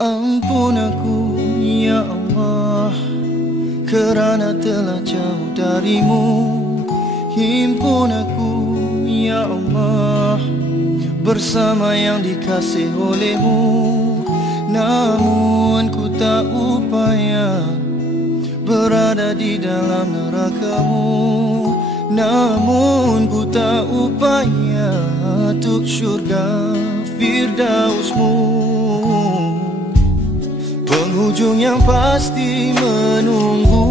Ampun aku, ya Allah, kerana telah jauh darimu. Himpun aku, ya Allah, bersama yang dikasih olehmu. Namun ku tak upaya berada di dalam nerakamu. Namun ku tak upaya untuk syurga Firdausmu. Penghujung yang pasti menunggu.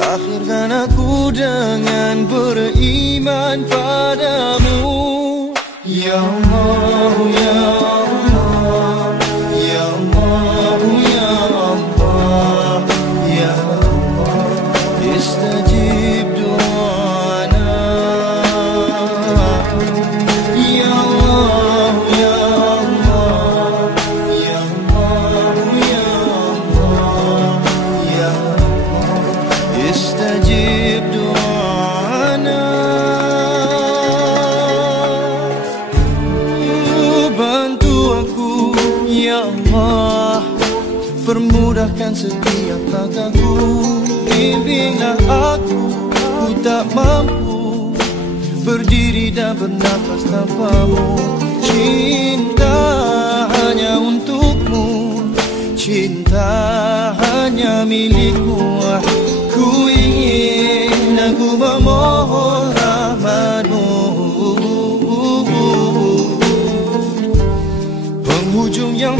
Akhirkan aku dengan beriman padamu. Ya Allah, ya Allah, ya Allah, ya Allah, ya Allah, istajib doana. Ya Allah, ya Allah, ya Allah, ya Allah, ya Allah, istajib doana. Bantu aku, ya Allah, permudahkan setiap langkahku. Bimbinglah aku, ku tak mampu berdiri dan bernafas tanpamu. Cinta hanya untukmu, cinta hanya milikmu. Ku ingin dan ku memohon rahmatmu. Penghujung yang